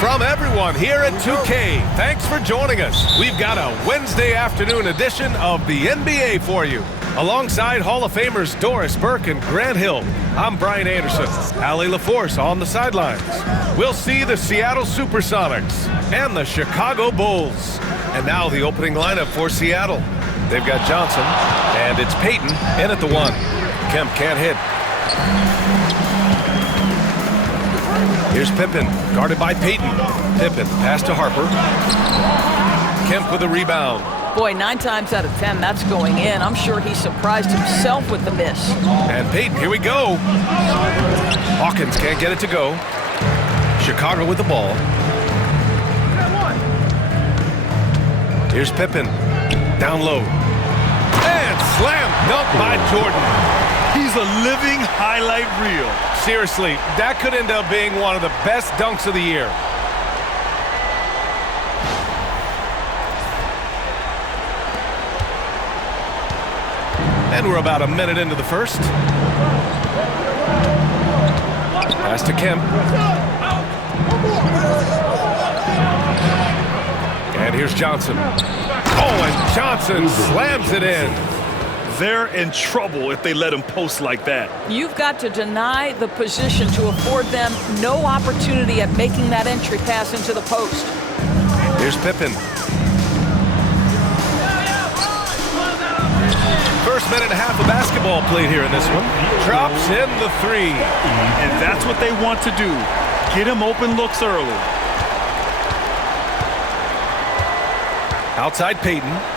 From everyone here at 2K, thanks for joining us. We've got a Wednesday afternoon edition of the NBA for you. Alongside Hall of Famers Doris Burke and Grant Hill, I'm Brian Anderson. Allie LaForce on the sidelines. We'll see the Seattle SuperSonics and the Chicago Bulls. And now the opening lineup for Seattle. They've got Johnson, and it's Payton in at the 1. Kemp can't hit. Here's Pippen, guarded by Payton. Pippen, pass to Harper. Kemp with a rebound. Boy, 9 times out of 10, that's going in. I'm sure he surprised himself with the miss. And Payton, here we go. Hawkins can't get it to go. Chicago with the ball. Here's Pippen, down low. And slam dunk by Jordan. He's a living highlight reel. Seriously, that could end up being one of the best dunks of the year. And we're about a minute into the first. Pass to Kemp. And here's Johnson. Oh, and Johnson slams it in. They're in trouble if they let him post like that. You've got to deny the position to afford them no opportunity at making that entry pass into the post. Here's Pippen. First minute and a half of basketball played here in this one. Drops in the 3. And that's what they want to do. Get him open looks early. Outside Payton.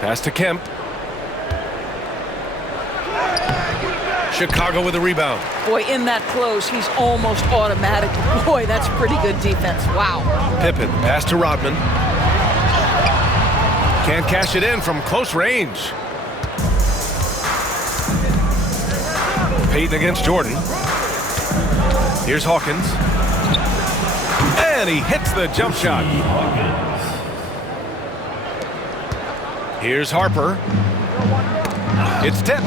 Pass to Kemp. Chicago with a rebound. Boy, in that close, he's almost automatic. Boy, that's pretty good defense. Wow. Pippen, pass to Rodman. Can't cash it in from close range. Payton against Jordan. Here's Hawkins. And he hits the jump shot. Here's Harper. It's tipped.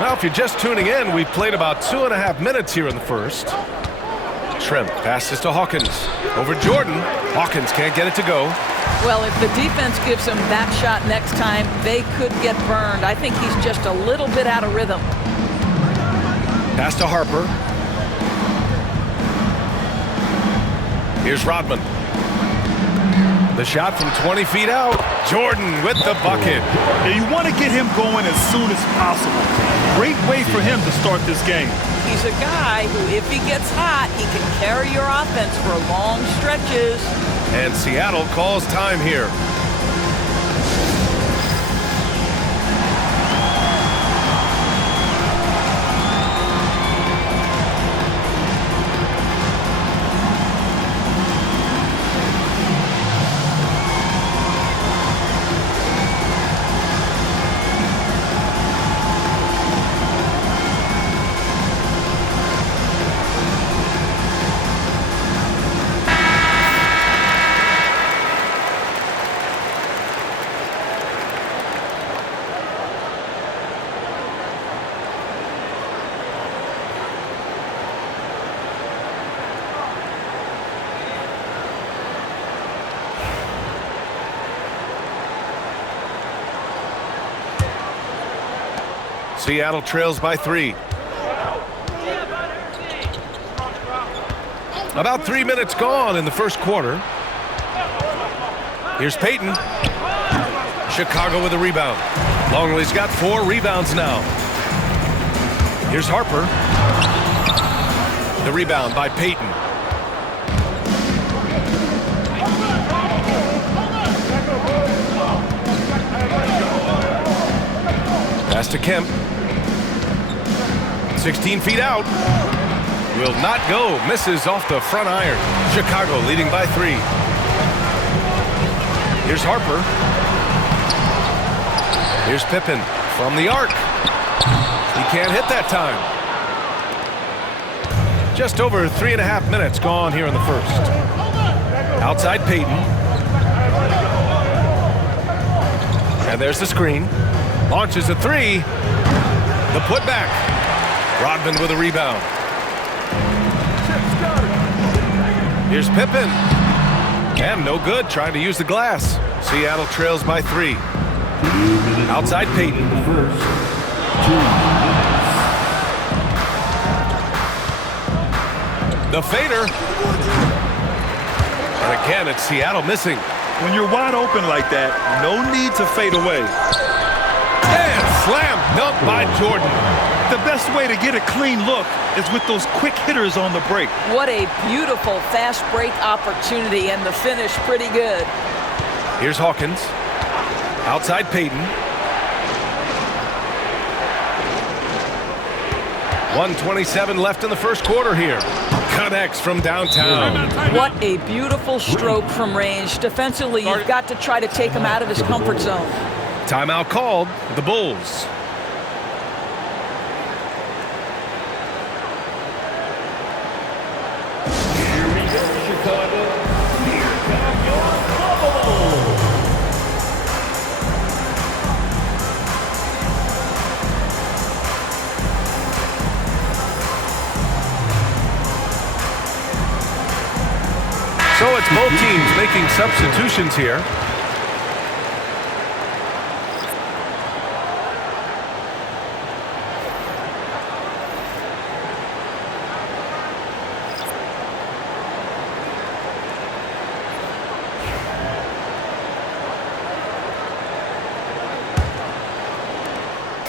Now, if you're just tuning in, we've played about 2.5 minutes here in the first. Trent passes to Hawkins. Over Jordan. Hawkins can't get it to go. Well, if the defense gives him that shot next time, they could get burned. I think he's just a little bit out of rhythm. Pass to Harper. Here's Rodman. The shot from 20 feet out. Jordan with the bucket. Yeah, you want to get him going as soon as possible. Great way for him to start this game. He's a guy who, if he gets hot, he can carry your offense for long stretches. And Seattle calls time here. Seattle trails by 3. About 3 minutes gone in the first quarter. Here's Payton. Chicago with a rebound. Longley's got 4 rebounds now. Here's Harper. The rebound by Payton. Pass to Kemp. 16 feet out. Will not go. Misses off the front iron. Chicago leading by 3. Here's Harper. Here's Pippen from the arc. He can't hit that time. Just over 3.5 minutes gone here in the first. Outside Payton. And And there's the screen. Launches a three. The putback. Rodman with a rebound. Here's Pippen. And no good, trying to use the glass. Seattle trails by 3. Outside Payton. The fader. And again, it's Seattle missing. When you're wide open like that, no need to fade away. And slam dunk by Jordan. The best way to get a clean look is with those quick hitters on the break. What a beautiful fast break opportunity, and the finish pretty good. Here's Hawkins. Outside Payton. 1:27 left in the first quarter here. Connects from downtown. What a beautiful stroke from range. Defensively, you've got to try to take him out of his comfort zone. Timeout called. The Bulls. So it's both teams making substitutions here.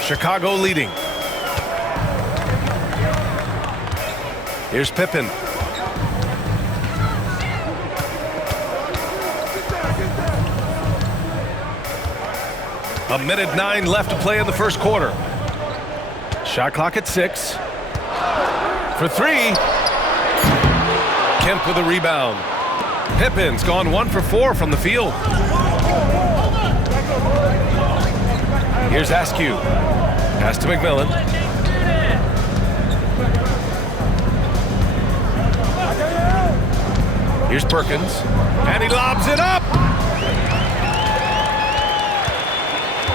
Chicago leading. Here's Pippen. A minute 9 left to play in the first quarter. Shot clock at 6. For 3. Kemp with a rebound. Pippen's gone 1 for 4 from the field. Here's Askew. Pass to McMillan. Here's Perkins. And he lobs it up.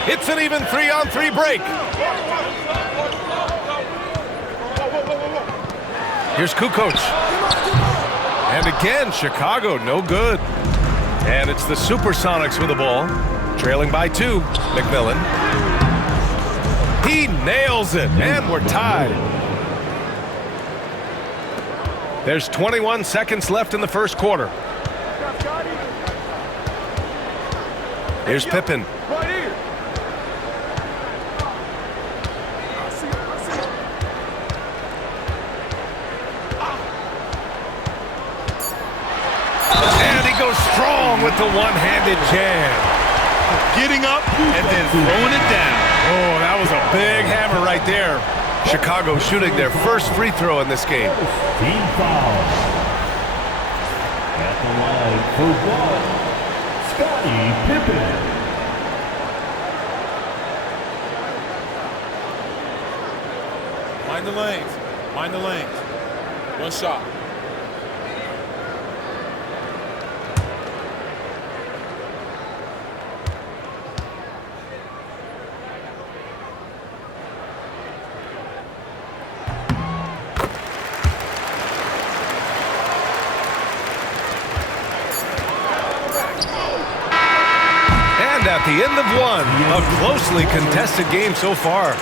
It's an even 3-on-3 break. Here's Kukoc. And again, Chicago, no good. And it's the SuperSonics with the ball. Trailing by 2, McMillan. He nails it, and we're tied. There's 21 seconds left in the first quarter. Here's Pippen. And he goes strong with the one-handed jam. Getting up and then throwing it down. Oh, that was a big hammer right there. Chicago shooting their first free throw in this game. Team foul. At the line for one, Scottie Pippen. Mind the lanes. Mind the lanes. One shot. At the end of one, a closely contested game so far.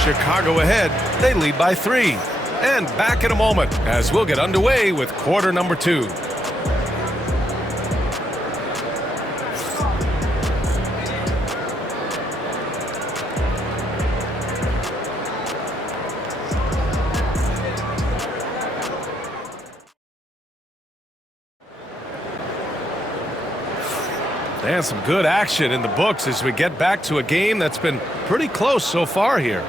Chicago ahead, they lead by 3. And back in a moment as we'll get underway with quarter number 2. And some good action in the books as we get back to a game that's been pretty close so far here.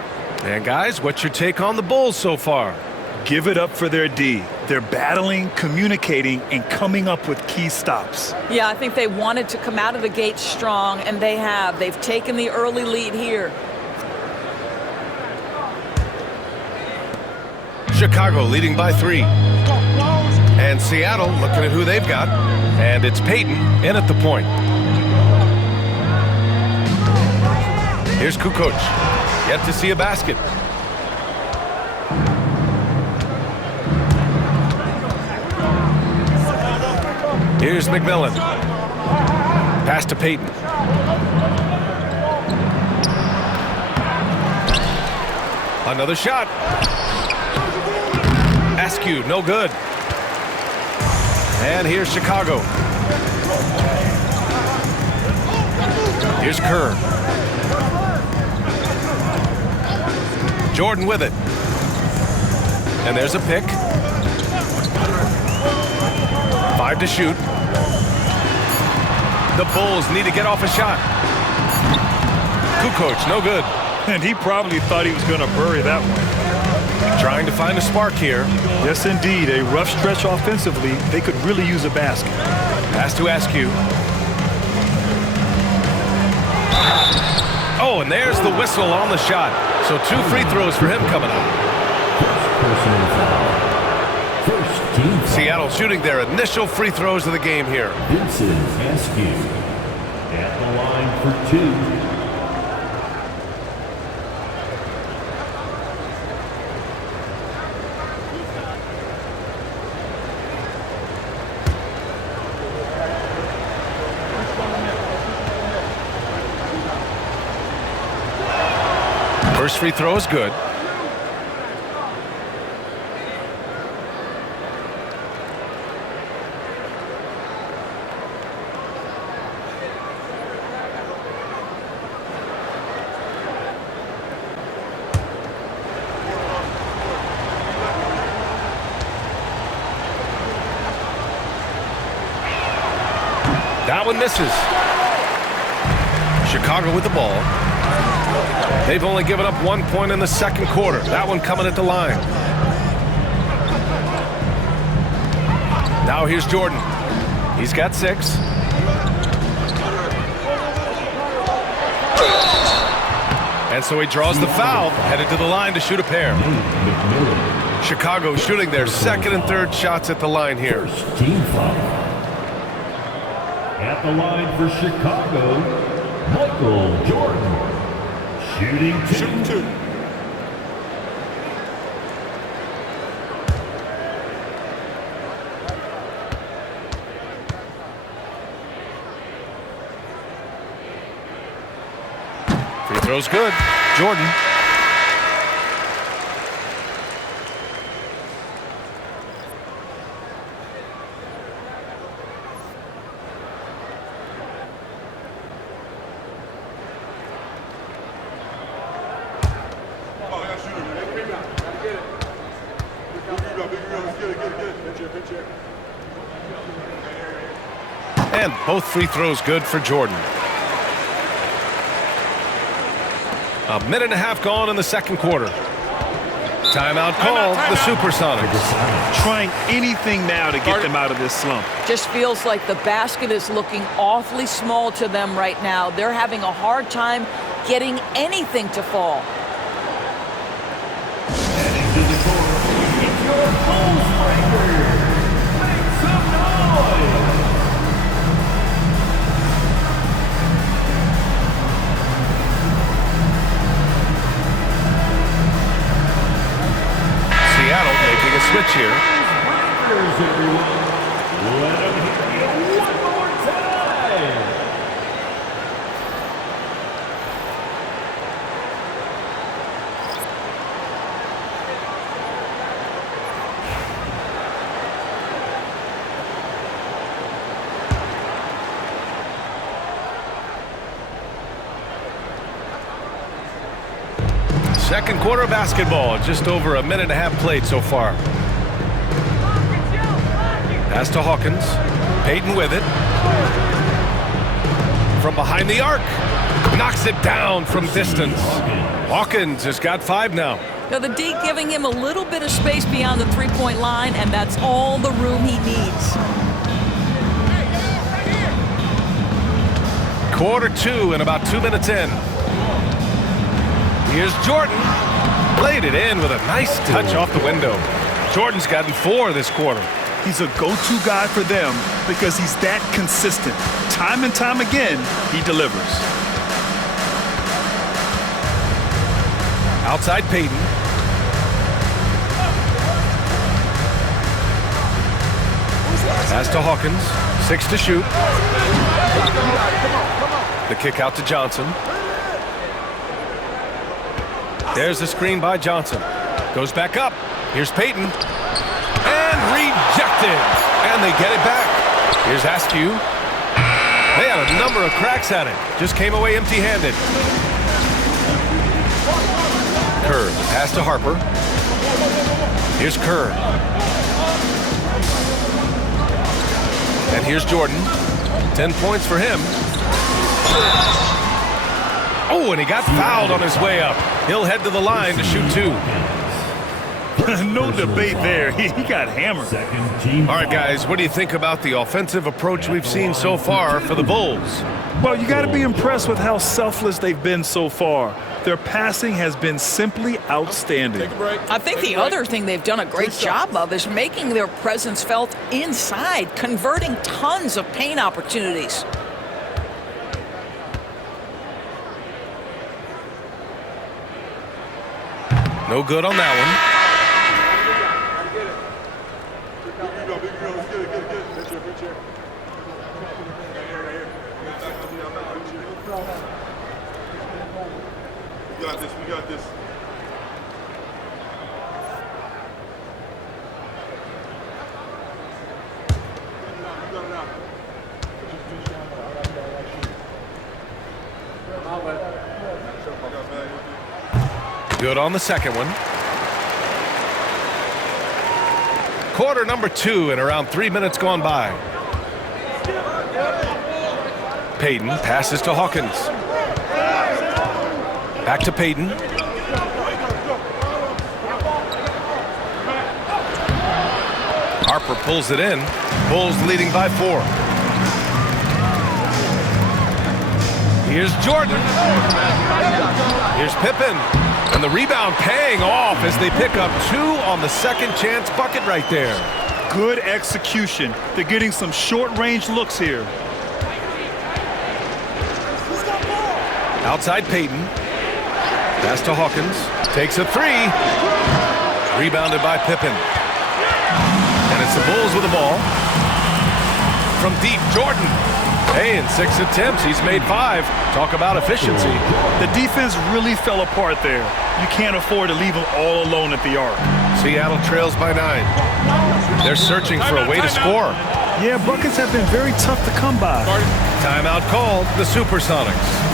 And guys, what's your take on the Bulls so far? Give it up for their D. They're battling, communicating, and coming up with key stops. Yeah, I think they wanted to come out of the gate strong, and they have. They've taken the early lead here. Chicago leading by 3. And Seattle looking at who they've got. And it's Payton in at the point. Here's Kukoc. Yet to see a basket. Here's McMillan. Pass to Payton. Another shot. Askew, no good. And here's Chicago. Here's Kerr. Jordan with it. And there's a pick. 5 to shoot. The Bulls need to get off a shot. Kukoc, no good. And he probably thought he was going to bury that one. Trying to find a spark here. Yes, indeed. A rough stretch offensively. They could really use a basket. Pass to Askew. Oh, and there's the whistle on the shot. So 2 free throws for him coming up. Personal foul. First team foul. Seattle shooting their initial free throws of the game here. Vincent Askew at the line for 2. First free throw is good. That one misses. Chicago with the ball. They've only given up 1 point in the second quarter. That one coming at the line. Now here's Jordan. He's got 6. And so he draws the foul, headed to the line to shoot a pair. Chicago shooting their second and third shots at the line here. First team foul. At the line for Chicago, Michael Jordan. Shooting 2. Free throw's good. Jordan. And both free throws good for Jordan. A minute and a half gone in the second quarter. Timeout called, the SuperSonics. Trying anything now to get them out of this slump. Just feels like the basket is looking awfully small to them right now. They're having a hard time getting anything to fall. Heading to the corner, it's your Bulls breaker. Make some noise. Seattle making a switch here. Breakers, everyone. Let them hear you one more time. Second quarter basketball, just over a minute and a half played so far. Pass to Hawkins. Payton with it. From behind the arc. Knocks it down from distance. Hawkins has got 5 now. Now the D giving him a little bit of space beyond the three-point line, and that's all the room he needs. Quarter 2 and about 2 minutes in. Here's Jordan. Played it in with a nice touch off the window. Jordan's gotten 4 this quarter. He's a go-to guy for them because he's that consistent. Time and time again, he delivers. Outside Peyton. Pass to Hawkins. 6 to shoot. The kick out to Johnson. There's the screen by Johnson. Goes back up. Here's Peyton. And rejected. And they get it back. Here's Askew. They had a number of cracks at it. Just came away empty-handed. Kerr. Pass to Harper. Here's Kerr. And here's Jordan. 10 points for him. Oh, and he got fouled on his way up. He'll head to the line to shoot 2. No debate there. He got hammered. All right, guys, what do you think about the offensive approach we've seen so far for the Bulls? Well, you got to be impressed with how selfless they've been so far. Their passing has been simply outstanding. Take a break. I think the other thing they've done a great job of is making their presence felt inside, converting tons of paint opportunities. No good on that one. We got this. Good on the second one. Quarter number 2 and around 3 minutes gone by. Peyton passes to Hawkins. Back to Peyton. Harper pulls it in. Bulls leading by 4. Here's Jordan. Here's Pippen. And the rebound paying off as they pick up 2 on the second chance bucket right there. Good execution. They're getting some short-range looks here. Outside Peyton. Pass to Hawkins. Takes a 3. Rebounded by Pippen. And it's the Bulls with the ball. From deep, Jordan. Hey, in 6 attempts, he's made 5. Talk about efficiency. The defense really fell apart there. You can't afford to leave them all alone at the arc. Seattle trails by 9. They're searching for a way to score. Yeah, buckets have been very tough to come by. Timeout called, the SuperSonics.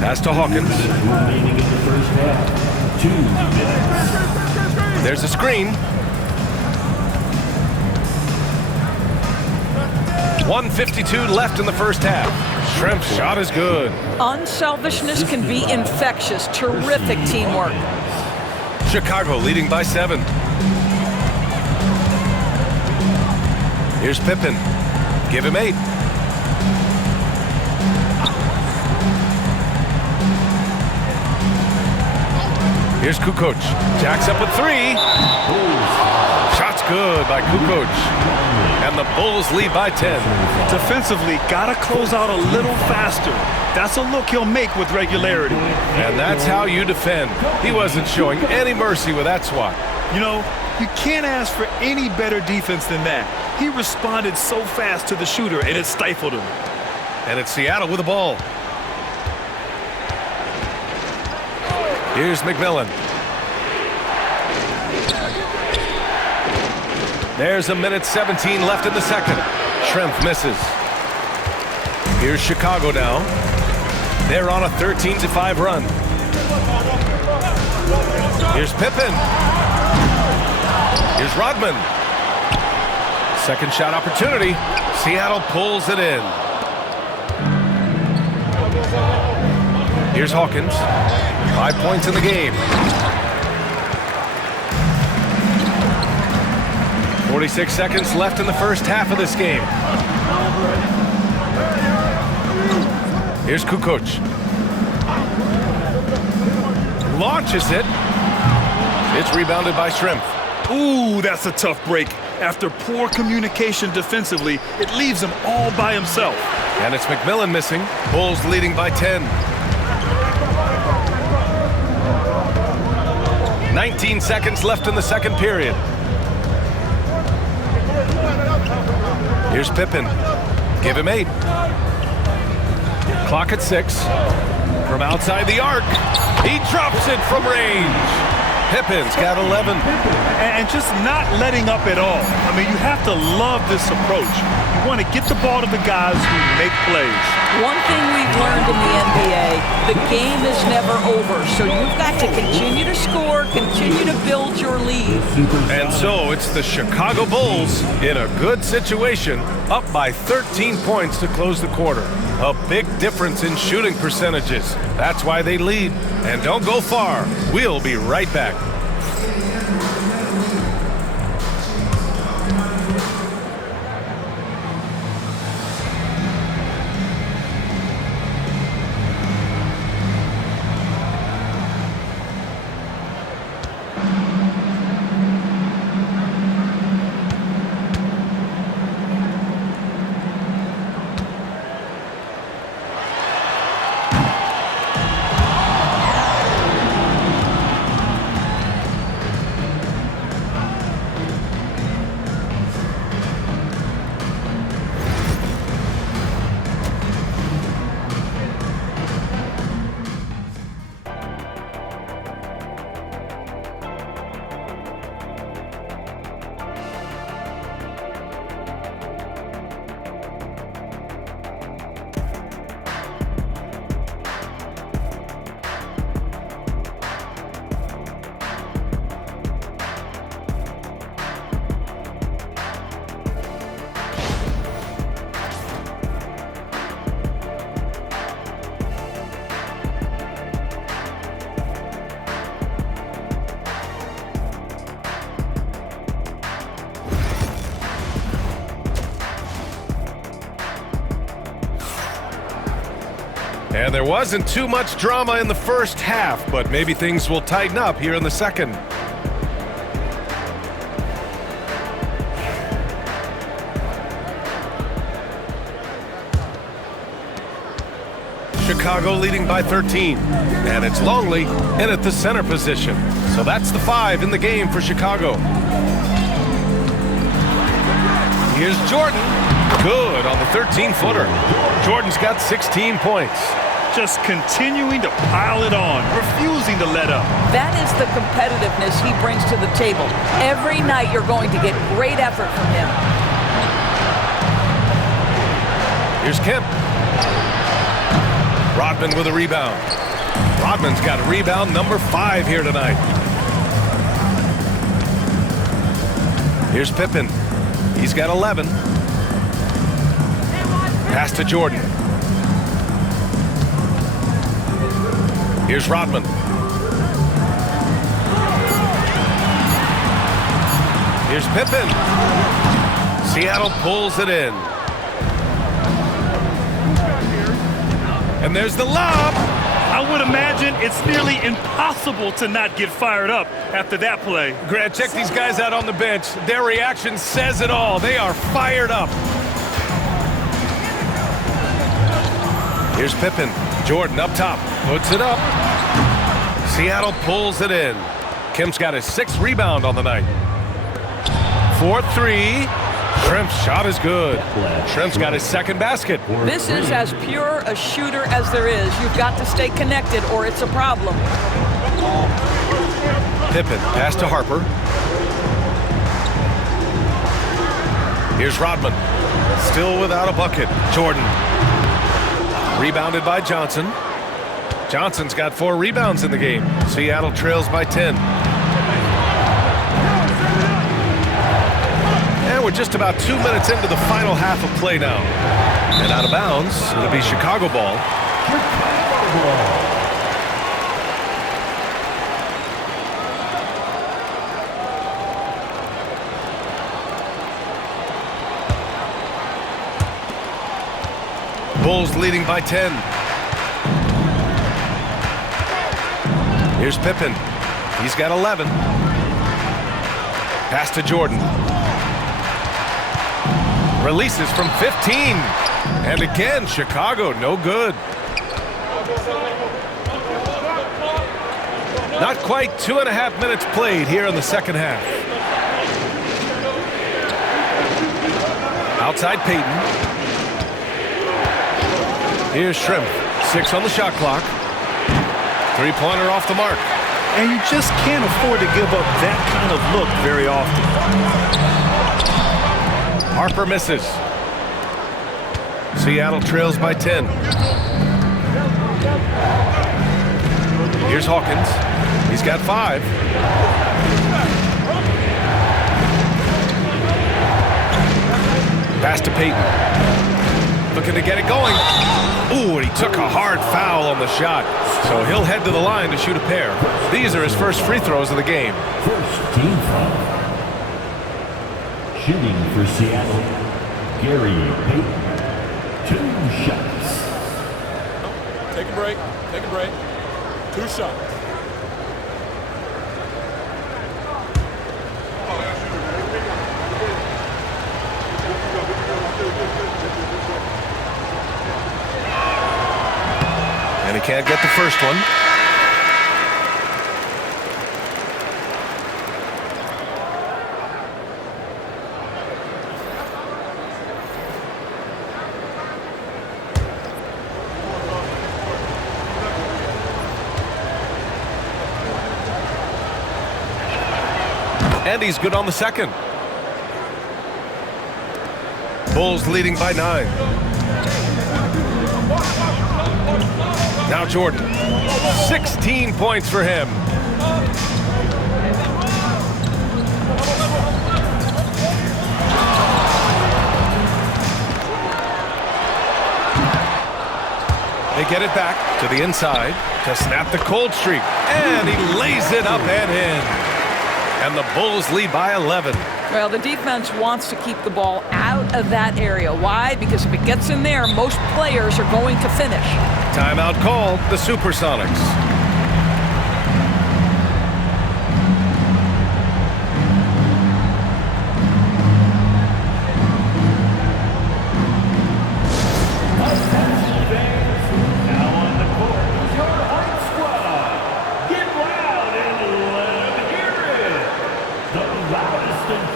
Pass to Hawkins. There's a screen. 1:52 left in the first half. Shrimp's shot is good. Unselfishness can be infectious. Terrific teamwork. Chicago leading by 7. Here's Pippen. Give him 8. Here's Kukoc. Jacks up with 3. Shot's good by Kukoc. And the Bulls lead by 10. Defensively, gotta close out a little faster. That's a look he'll make with regularity. And that's how you defend. He wasn't showing any mercy with that swat. You know, you can't ask for any better defense than that. He responded so fast to the shooter, and it stifled him. And it's Seattle with the ball. Here's McMillan. There's 1:17 left in the second. Shrimp misses. Here's Chicago now. They're on a 13-5 run. Here's Pippen. Here's Rodman. Second shot opportunity. Seattle pulls it in. Here's Hawkins. 5 points in the game. 46 seconds left in the first half of this game. Here's Kukoc. Launches it. It's rebounded by Shrimp. Ooh, that's a tough break. After poor communication defensively, it leaves him all by himself. And it's McMillan missing. Bulls leading by 10. 19 seconds left in the second period. Here's Pippen. Give him 8. Clock at 6. From outside the arc. He drops it from range. Pippin's got 11. And just not letting up at all. I mean, you have to love this approach. You want to get the ball to the guys who make plays. One thing we've learned in the NBA, the game is never over. So you've got to continue to score, continue to build your lead. And so it's the Chicago Bulls in a good situation, up by 13 points to close the quarter. A big difference in shooting percentages. That's why they lead. And don't go far. We'll be right back. And there wasn't too much drama in the first half, but maybe things will tighten up here in the second. Chicago leading by 13. And it's Longley in at the center position. So that's the 5 in the game for Chicago. Here's Jordan. Good on the 13-footer. Jordan's got 16 points. Just continuing to pile it on, refusing to let up. That is the competitiveness he brings to the table. Every night you're going to get great effort from him. Here's Kemp. Rodman with a rebound. Rodman's got a rebound number 5 here tonight. Here's Pippen. He's got 11. Pass to Jordan. Here's Rodman. Here's Pippen. Seattle pulls it in. And there's the lob. I would imagine it's nearly impossible to not get fired up after that play. Grant, check these guys out on the bench. Their reaction says it all. They are fired up. Here's Pippen. Jordan up top. Puts it up. Seattle pulls it in. Kemp's got his 6th rebound on the night. 4-3. Shrimp's shot is good. Shrimp's got his 2nd basket. This is as pure a shooter as there is. You've got to stay connected or it's a problem. Pippen, pass to Harper. Here's Rodman. Still without a bucket. Jordan. Rebounded by Johnson. Johnson's got 4 rebounds in the game. Seattle trails by 10. And we're just about 2 minutes into the final half of play now. And out of bounds, it'll be Chicago ball. Bulls leading by 10. Here's Pippen. He's got 11. Pass to Jordan. Releases from 15. And again, Chicago, no good. Not quite 2.5 minutes played here in the second half. Outside Peyton. Here's Shrimp. 6 on the shot clock. 3-pointer off the mark. And you just can't afford to give up that kind of look very often. Harper misses. Seattle trails by 10. Here's Hawkins. He's got 5. Pass to Peyton. Looking to get it going. Ooh, and he took a hard foul on the shot. So he'll head to the line to shoot a pair. These are his first free throws of the game. First team foul. Shooting for Seattle, Gary Payton. 2 shots. Take a break. Take a break. 2 shots. And he can't get the first one. And he's good on the second. Bulls leading by 9. Now Jordan. 16 points for him. They get it back to the inside to snap the cold streak. And he lays it up and in. And the Bulls lead by 11. Well, the defense wants to keep the ball out of that area. Why? Because if it gets in there, most players are going to finish. Timeout called, the SuperSonics.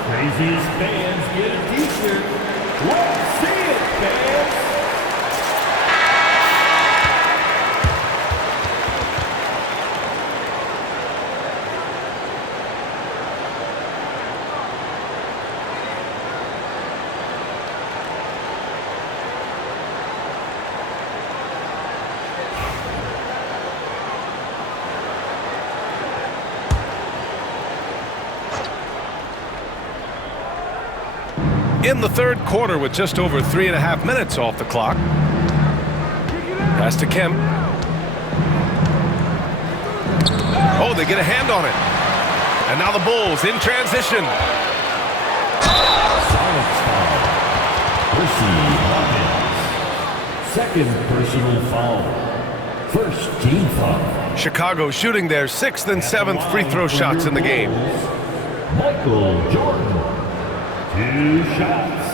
Craziest fans get a t-shirt. Let's see it, fans. In the third quarter with just over 3.5 minutes off the clock. Pass to Kemp. Oh, they get a hand on it. And now the Bulls in transition. Sonics foul. Percy Hawkins. Second personal foul. First team foul. Chicago shooting their 6th and 7th free throw shots in the game. Michael Jordan. 2 shots.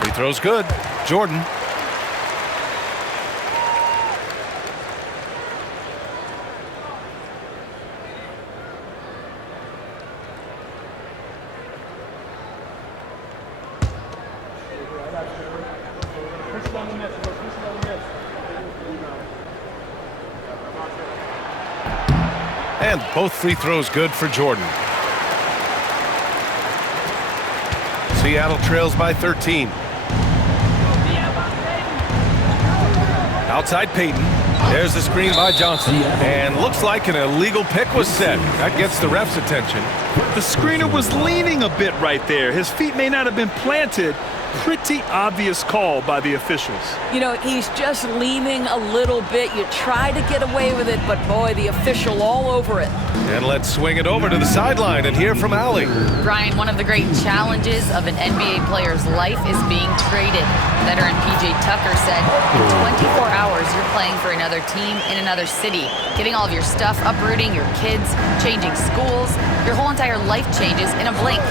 Free throw's good. Jordan. And both free throws good for Jordan. Seattle trails by 13. Outside Payton. There's the screen by Johnson. And looks like an illegal pick was set. That gets the ref's attention. The screener was leaning a bit right there. His feet may not have been planted. Pretty obvious call by the officials. You know, he's just leaning a little bit. You try to get away with it, but boy, the official all over it. And let's swing it over to the sideline and hear from Allie. Brian, one of the great challenges of an NBA player's life is being traded. Veteran P.J. Tucker said, in 24 hours, you're playing for another team in another city, getting all of your stuff, uprooting your kids, changing schools. Your whole entire life changes in a blink.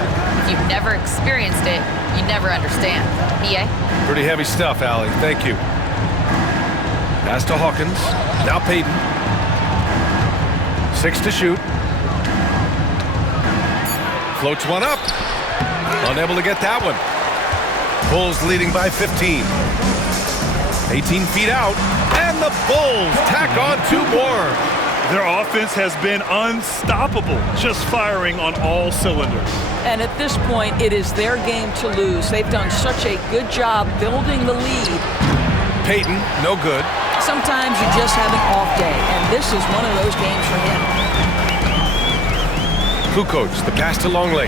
If you've never experienced it, you'd never understand. PA? Pretty heavy stuff, Allie. Thank you. Pass to Hawkins. Now Payton. 6 to shoot. Floats one up. Unable to get that one. Bulls leading by 15. 18 feet out. And the Bulls tack on 2 more. Their offense has been unstoppable, just firing on all cylinders. And at this point, it is their game to lose. They've done such a good job building the lead. Payton, no good. Sometimes you just have an off day, and this is one of those games for him. Kukoc, the pass to Longley.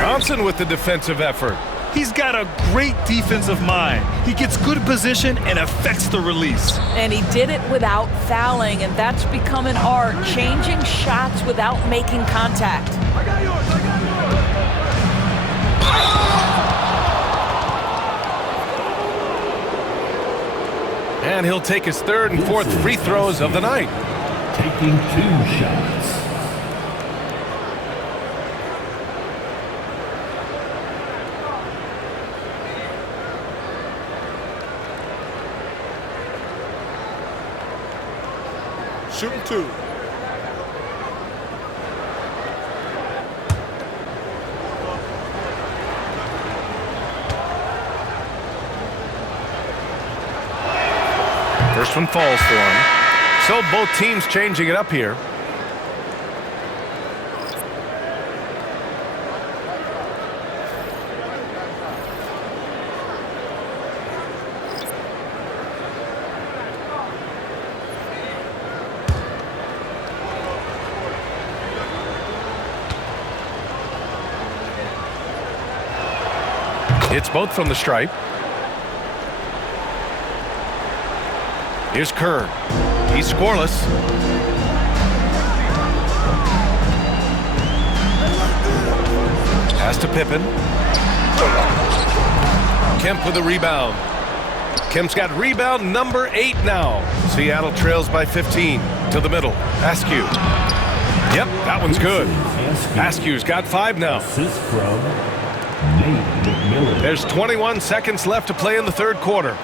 Johnson with the defensive effort. He's got a great defensive mind. He gets good position and affects the release. And he did it without fouling, and that's become an art, changing shots without making contact. And he'll take his 3rd and 4th free throws of the night. Taking 2 shots. Shooting 2. First one falls for him. So both teams changing it up here. It's both from the stripe. Here's Kerr. He's scoreless. Pass to Pippen. Kemp with the rebound. Kemp's got rebound number 8 now. Seattle trails by 15 to the middle. Askew. Yep, that one's good. Askew's got 5 now. Assist from Nate McMillan. There's 21 seconds left to play in the 3rd quarter.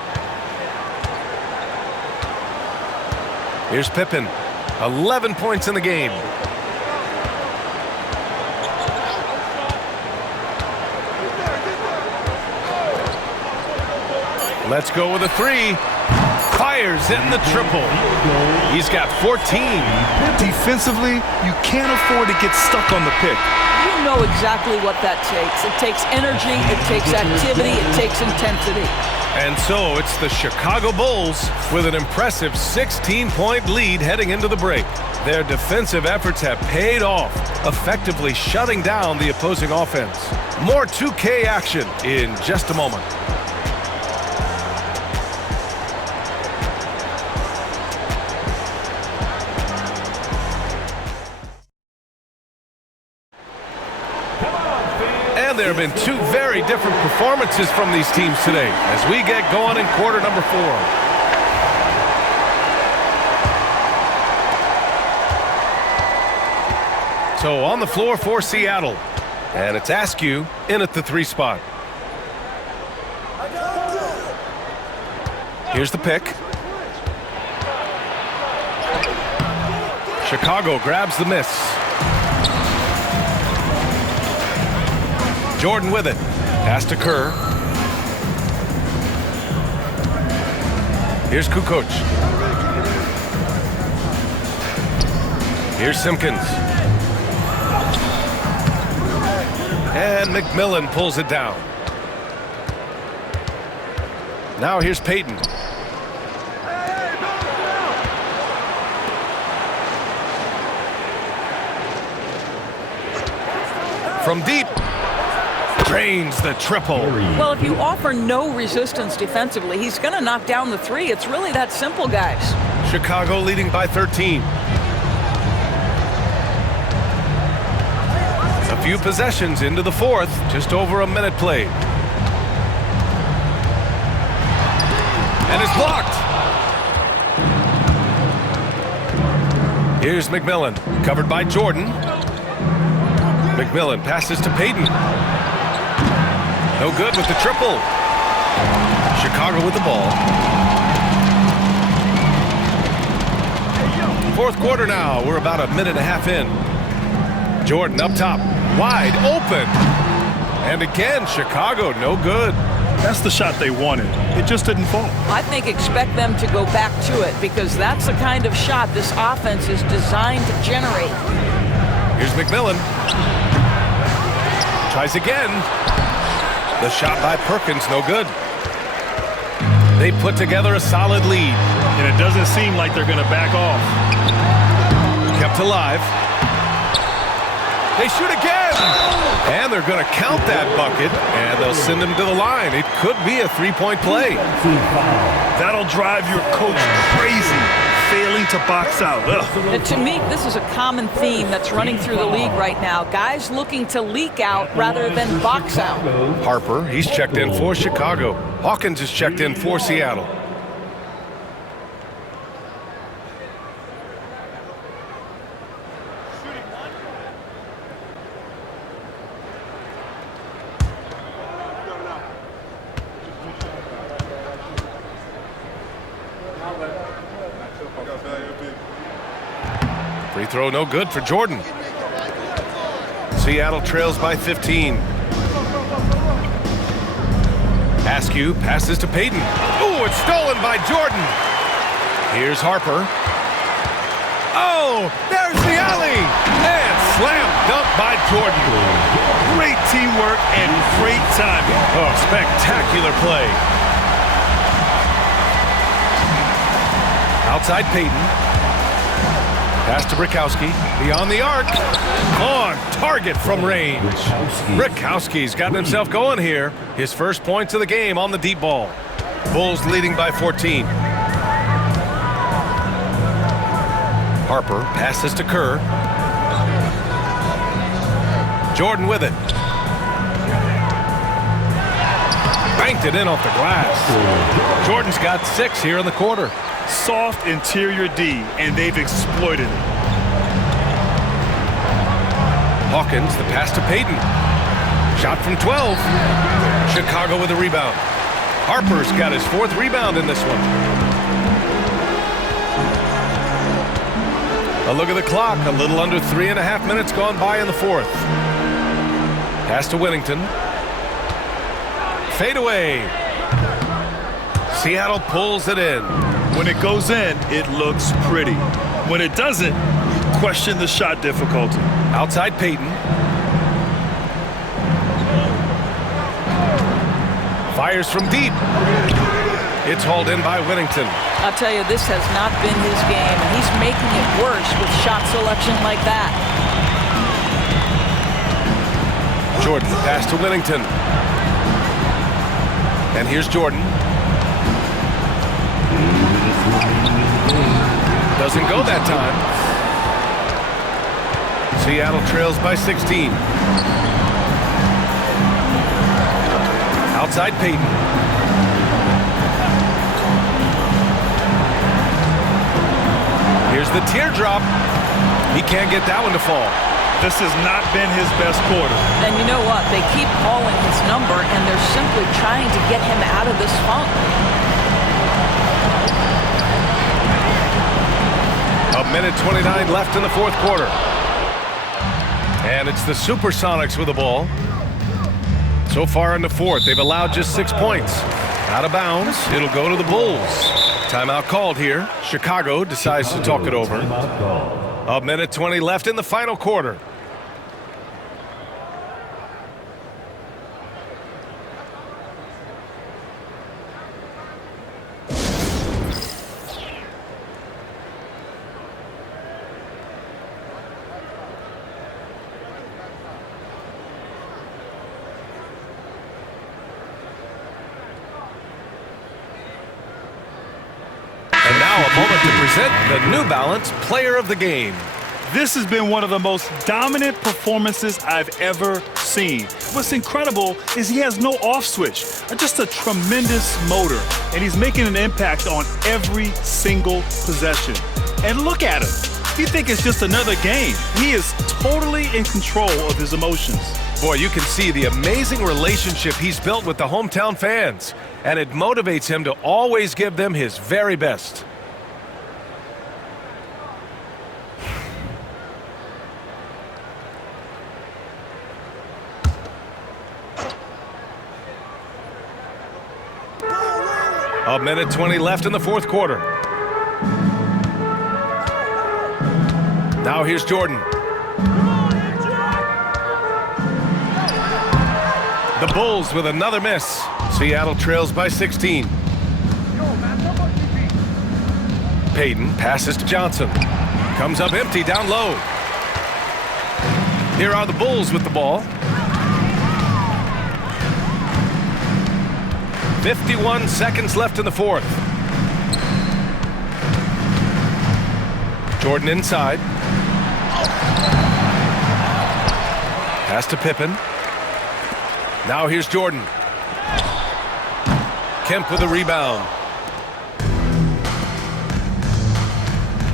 Here's Pippen. 11 points in the game. Let's go with a 3. Fires in the triple. He's got 14. Defensively, you can't afford to get stuck on the pick. You know exactly what that takes. It takes energy, it takes activity, it takes intensity. And so it's the Chicago Bulls with an impressive 16-point lead heading into the break. Their defensive efforts have paid off, effectively shutting down the opposing offense. More 2K action in just a moment. And there have been 2 very different performances from these teams today as we get going in quarter number 4. So on the floor for Seattle. And it's Askew in at the 3 spot. Here's the pick. Chicago grabs the miss. Jordan with it. Pass to Kerr. Here's Kukoc. Here's Simpkins. And McMillan pulls it down. Now here's Payton. From deep. Drains the triple. Well, if you offer no resistance defensively, he's going to knock down the three. It's really that simple, guys. Chicago leading by 13. A few possessions into the fourth, just over a minute played. And it's blocked. Here's McMillan, covered by Jordan. McMillan passes to Payton. No good with the triple. Chicago with the ball. Fourth quarter now. We're about a minute and a half in. Jordan up top. Wide open. And again, Chicago no good. That's the shot they wanted. It just didn't fall. I think expect them to go back to it because that's the kind of shot this offense is designed to generate. Here's McMillan. Tries again. The shot by Perkins, no good. They put together a solid lead. And it doesn't seem like they're going to back off. Kept alive. They shoot again. And they're going to count that bucket. And they'll send him to the line. It could be a three-point play. That'll drive your coach crazy. Failing to box out. And to me, this is a common theme that's running through the league right now. Guys looking to leak out rather than box out. Harper, he's checked in for Chicago. Hawkins is checked in for Seattle. Free throw no good for Jordan. Seattle trails by 15. Askew passes to Payton. Ooh, it's stolen by Jordan. Here's Harper. Oh, there's the alley. And slam dunk by Jordan. Great teamwork and great timing. Oh, spectacular play. Outside Payton. Pass to Brickowski, beyond the arc. On target from range. Brickowski's gotten himself going here. His first points of the game on the deep ball. Bulls leading by 14. Harper passes to Kerr. Jordan with it. Banked it in off the glass. Jordan's got 6 here in the quarter. Soft interior D, and they've exploited it. Hawkins, the pass to Payton. Shot from 12. Chicago with a rebound. Harper's got his 4th rebound in this one. A look at the clock. A little under 3.5 minutes gone by in the 4th. Pass to Whittington. Fade away. Seattle pulls it in. When it goes in, it looks pretty. When it doesn't, question the shot difficulty. Outside Payton. Fires from deep. It's hauled in by Whittington. I'll tell you, this has not been his game, and he's making it worse with shot selection like that. Jordan, the pass to Whittington. And here's Jordan. Doesn't go that time. Seattle trails by 16. Outside Payton. Here's the teardrop. He can't get that one to fall. This has not been his best quarter. And you know what? They keep calling his number, and they're simply trying to get him out of this funk. A minute 29 left in the 4th quarter. And it's the SuperSonics with the ball. So far in the 4th, they've allowed just 6 points. Out of bounds, it'll go to the Bulls. Timeout called here. Chicago decides to talk it over. Timeout call. 1:20 left in the final quarter. And now a moment to present the New Balance Player of the Game. This has been one of the most dominant performances I've ever seen. What's incredible is he has no off switch, just a tremendous motor, and he's making an impact on every single possession. And look at him. You think it's just another game. He is totally in control of his emotions. Boy, you can see the amazing relationship he's built with the hometown fans, and it motivates him to always give them his very best. A minute 20 left in the fourth quarter. Now here's Jordan. The Bulls with another miss. Seattle trails by 16. Payton passes to Johnson. Comes up empty down low. Here are the Bulls with the ball. 51 seconds left in the fourth. Jordan inside. Pass to Pippen. Now here's Jordan. Kemp with a rebound.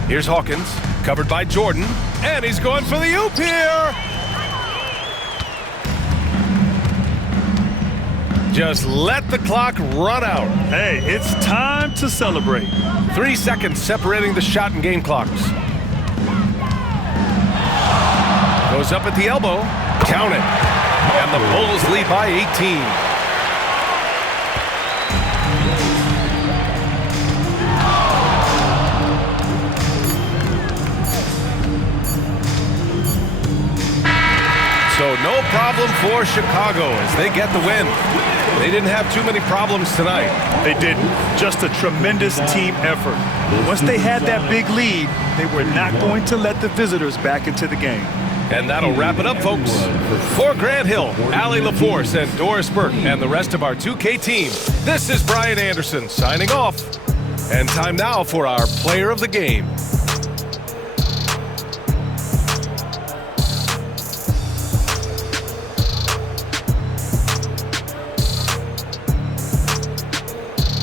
Here's Hawkins, covered by Jordan, and he's going for the oop here. Just let the clock run out. Hey, it's time to celebrate. 3 seconds separating the shot and game clocks. Goes up at the elbow. Count it. And the Bulls lead by 18. So no problem for Chicago as they get the win. They didn't have too many problems tonight. They didn't. Just a tremendous team effort. Once they had that big lead, they were not going to let the visitors back into the game. And that'll wrap it up, folks. For Grant Hill, Allie LaForce, and Doris Burke, and the rest of our 2K team, this is Brian Anderson signing off. And time now for our Player of the Game.